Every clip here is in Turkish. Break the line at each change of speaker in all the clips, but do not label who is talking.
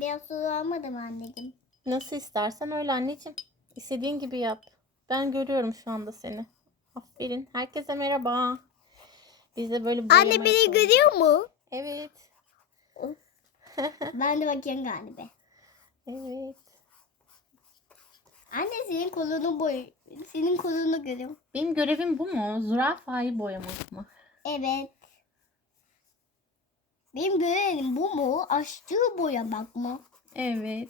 Biraz su almadım anneciğim.
Nasıl istersen öyle anneciğim. İstediğin gibi yap. Ben görüyorum şu anda seni. Aferin. Herkese merhaba. Biz de böyle boyama
Anne beni
yapalım.
görüyor mu?
Evet.
ben de bakayım galiba.
Evet.
Anne senin kolunu boy. Senin kolunu görüyorum.
Benim görevim bu mu? Zürafayı boyamak mı?
Evet. Benim görevim bu mu? Açtığı boyamak mı?
Evet.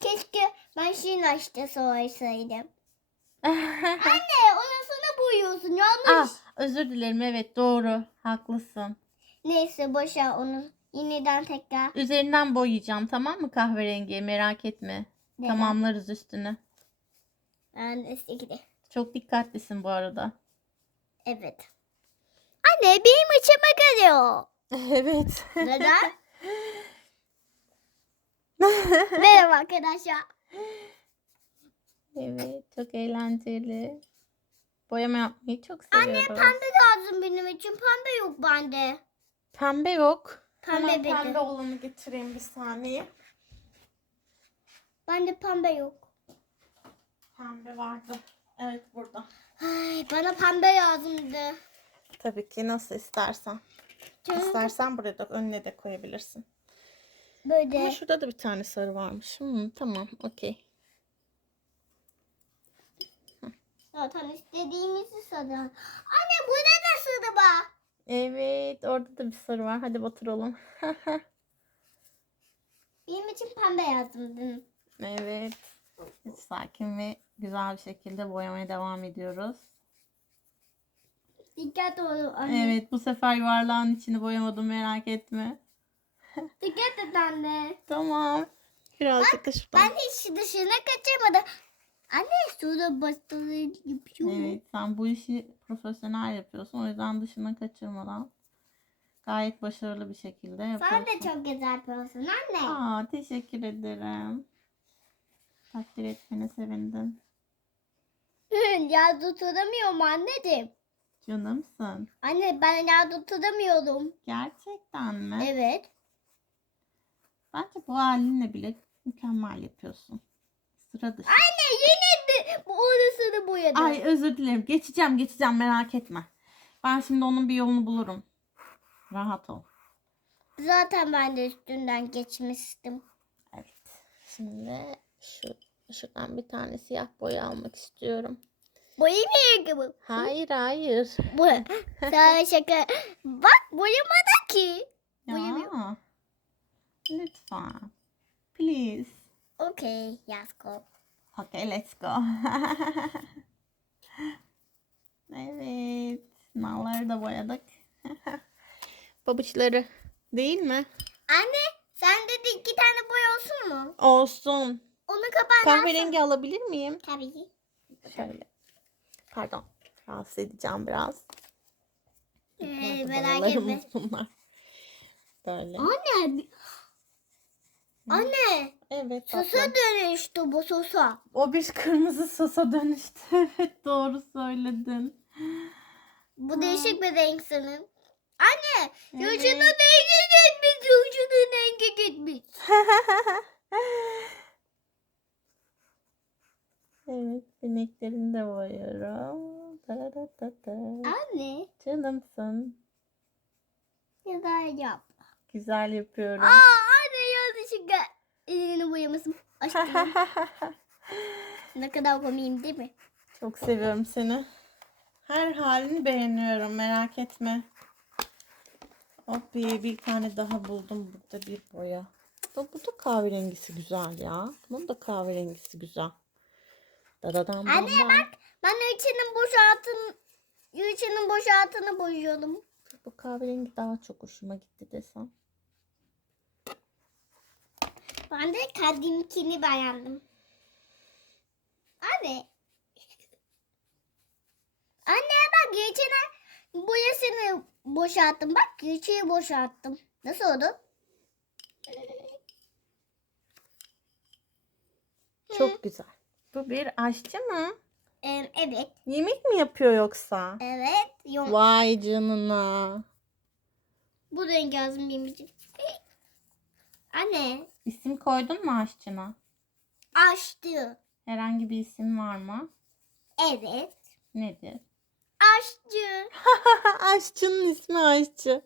Keşke ben şeyin açtığı soraysaydım. Anne onu sana boyuyorsun yanlış.
ah, özür dilerim. Evet doğru. Haklısın.
Neyse boşa onu yeniden tekrar.
Üzerinden boyayacağım tamam mı kahverengi? Merak etme.
Neden?
Tamamlarız üstünü.
Ben de gidi.
Çok dikkatlisin bu arada.
Evet. Anne benim içime geliyor.
evet.
Neden? Merhaba arkadaşlar.
evet. Çok eğlenceli. Boyama yapmayı çok
Anne
seviyoruz.
pembe lazım benim için. Pembe yok bende.
Pembe yok.
Pembe
Hemen
benim.
pembe olanı getireyim bir saniye.
Bende pembe yok.
Pembe vardı. Evet burada.
Ay, bana pembe lazımdı.
Tabii ki nasıl istersen.
Çünkü
İstersen buraya da önüne de koyabilirsin.
Böyle.
Ama şurada da bir tane sarı varmış. Hmm, tamam okey.
Zaten istediğimizi sarı. Anne burada da sarı var.
Evet orada da bir sarı var. Hadi batıralım.
Benim için pembe yazdım.
evet. Hiç sakin ve güzel bir şekilde boyamaya devam ediyoruz.
Dikkat ol anne.
Evet bu sefer yuvarlağın içini boyamadım merak etme.
Dikkat et anne.
Tamam. Birazcık şuradan.
Ben hiç dışına kaçamadım. Anne suda bastığı yapıyor.
Evet sen bu işi profesyonel yapıyorsun. O yüzden dışına kaçırmadan gayet başarılı bir şekilde yapıyorsun.
Sen de çok güzel yapıyorsun anne.
Aa, teşekkür ederim. Takdir etmene sevindim.
ya tutamıyorum anneciğim.
Canımsın.
Anne ben ya tutamıyorum.
Gerçekten mi?
Evet.
Bence bu halinle bile mükemmel yapıyorsun. Sıra dışı.
Anne yine de bu orasını boyadım.
Ay özür dilerim. Geçeceğim geçeceğim merak etme. Ben şimdi onun bir yolunu bulurum. Rahat ol.
Zaten ben de üstünden geçmiştim.
Evet. Şimdi şu şuradan bir tane siyah boya almak istiyorum.
Boyamıyor gibi.
Hayır hayır.
Bu. Sana şaka. Bak boyamadı ki. Boyamıyor.
Ya. Lütfen. Please.
Okay, yes go.
Okay, let's go. evet. Nalları da boyadık. Pabuçları. Değil mi?
Anne sen dedi iki tane boy olsun mu?
Olsun.
Onu kapat.
Kahverengi alabilir miyim?
Tabii ki.
Şöyle. Pardon. Rahatsız edeceğim biraz.
Ee, merak etme.
Bunlar. Böyle.
Anne. Anne.
Evet.
Sosa
tatlım.
dönüştü bu sosa.
O bir kırmızı sosa dönüştü. Evet doğru söyledin.
Bu değişik bir renk sanırım. Anne.
Evet.
Yaşının rengi gitmiş. Yaşının rengi gitmiş.
evet, bineklerini de boyuyorum.
Anne.
Canımsın.
Da yap.
Güzel yapıyorum.
Aa anne yanlışlıkla elini boyamışım. Aşkım. ne kadar komiyim değil mi?
Çok seviyorum seni. Her halini beğeniyorum merak etme. Hop bir, bir tane daha buldum burada bir boya. Bu, bu da kahverengisi güzel ya. Bunun da kahverengisi güzel. Dadadan bam
Anne
bam.
bak ben içinin boş altın içinin boş altını boyuyordum.
Bu kahverengi daha çok hoşuma gitti desem.
Ben de kadimkini beğendim. Anne. Anne bak içine boyasını boşalttım. Bak içini boşalttım. Nasıl oldu?
Çok güzel. Bu bir aşçı mı?
Ee, evet.
Yemek mi yapıyor yoksa?
Evet. Yok.
Vay canına.
Bu yazdım benim için. Anne.
İsim koydun mu aşçına?
Aşçı.
Herhangi bir isim var mı?
Evet.
Nedir?
Aşçı.
Aşçının ismi Aşçı.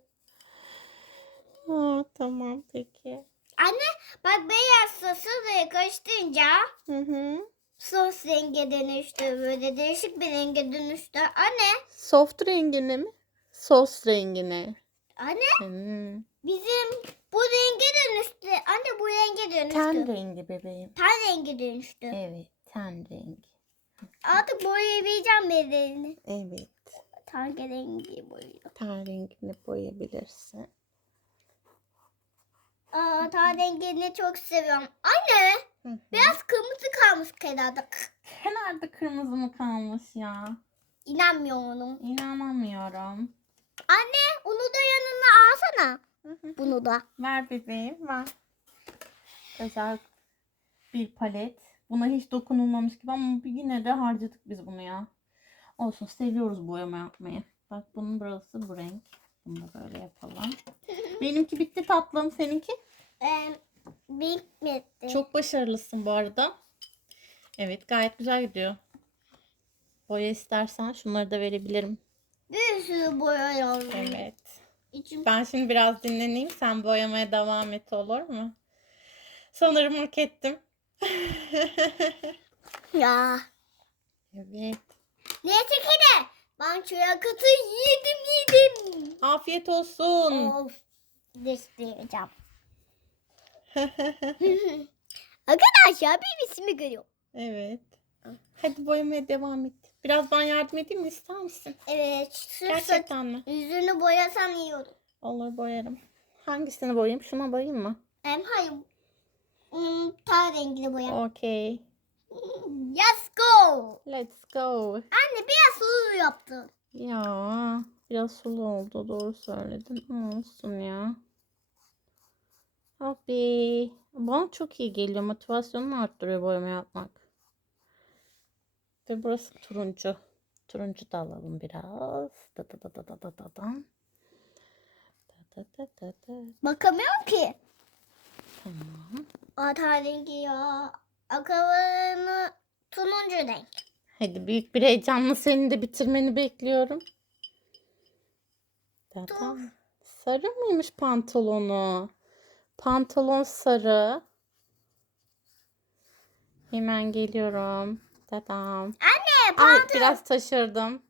Aa, tamam peki.
Anne bak beyaz sosu da karıştırınca
Hı hı.
Sos rengi dönüştü. Böyle değişik bir renge dönüştü. Anne.
Soft rengine mi? Sos rengine.
Anne
Hmm.
bizim bu renge dönüştü. Anne bu renge dönüştü.
Ten rengi bebeğim.
Ten rengi dönüştü.
Evet, ten rengi.
Artık boyayabileceğim bedenini.
Evet.
Ten rengi boyuyor.
Ten rengini boyayabilirsin.
Aa, ten rengini çok seviyorum. Anne
Hı hı.
biraz kalmış kenarda.
Kenarda kırmızı mı kalmış ya?
İnanmıyorum.
İnanamıyorum.
Anne onu da yanına alsana. Bunu da.
Ver bebeğim, ver. Özel bir palet. Buna hiç dokunulmamış gibi ama yine de harcadık biz bunu ya. Olsun seviyoruz boyama yapmayı. Bak bunun burası bu renk. Bunu da böyle yapalım. Benimki bitti tatlım. Seninki?
Ee, bitmedi.
Çok başarılısın bu arada. Evet gayet güzel gidiyor. Boya istersen şunları da verebilirim.
Bir sürü boya yazdım.
Evet.
İçim
Ben şimdi biraz dinleneyim. Sen boyamaya devam et olur mu? Sanırım hak ettim.
ya.
evet.
Neyse ki de ben çörekatı yedim yedim.
Afiyet olsun.
of. Desteyeceğim. Arkadaşlar bir ismi görüyor.
Evet. Hadi boyamaya devam et. Biraz ben yardım edeyim mi ister misin?
Evet. Sırf
Gerçekten mi?
yüzünü boyasam iyi olur.
Olur boyarım. Hangisini boyayayım? Şuna boyayayım mı?
Hem hayır. Hmm, ten rengini boya.
Okay.
Let's go.
Let's go.
Anne biraz sulu yaptın.
Ya biraz sulu oldu. Doğru söyledin. Olsun ya. Abi. Bana çok iyi geliyor. Motivasyonumu arttırıyor boyama yapmak. Ve burası turuncu. Turuncu da alalım biraz. Da da da da da da da da. Da da da da.
Bakamıyorum ki.
Tamam.
Ten rengi ya. Akalarını turuncu renk.
Hadi büyük bir heyecanla senin de bitirmeni bekliyorum. Da da. Sarı mıymış pantolonu? Pantolon sarı. Hemen geliyorum. Dadam.
Anne
Ay
pantolon.
biraz taşırdım.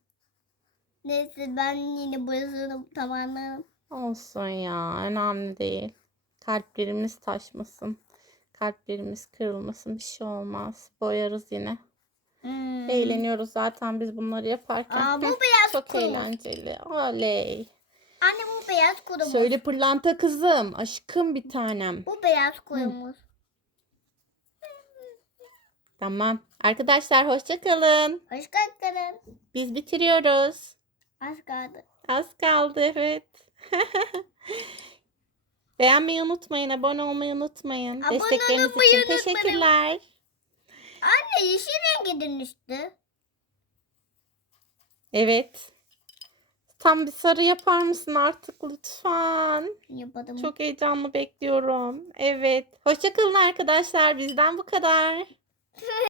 Neyse ben yine boyasını tamamlarım.
Olsun ya önemli değil. Kalplerimiz taşmasın. Kalplerimiz kırılmasın bir şey olmaz. Boyarız yine.
Hmm.
Eğleniyoruz zaten biz bunları yaparken.
Aa, bu beyaz
Çok
kurumuş.
eğlenceli. Oley.
Bu beyaz kurumuş.
Söyle pırlanta kızım. Aşkım bir tanem.
Bu beyaz kurumuş.
Tamam. Arkadaşlar hoşça kalın.
Hoş geldin.
Biz bitiriyoruz.
Az kaldı.
Az kaldı evet. Beğenmeyi unutmayın, abone olmayı unutmayın.
Abone
Destekleriniz
olmayı
için
unutmayın.
teşekkürler.
Anne yeşil rengi dönüştü.
Evet. Tam bir sarı yapar mısın artık lütfen?
Yapalım.
Çok heyecanlı bekliyorum. Evet. Hoşça kalın arkadaşlar. Bizden bu kadar.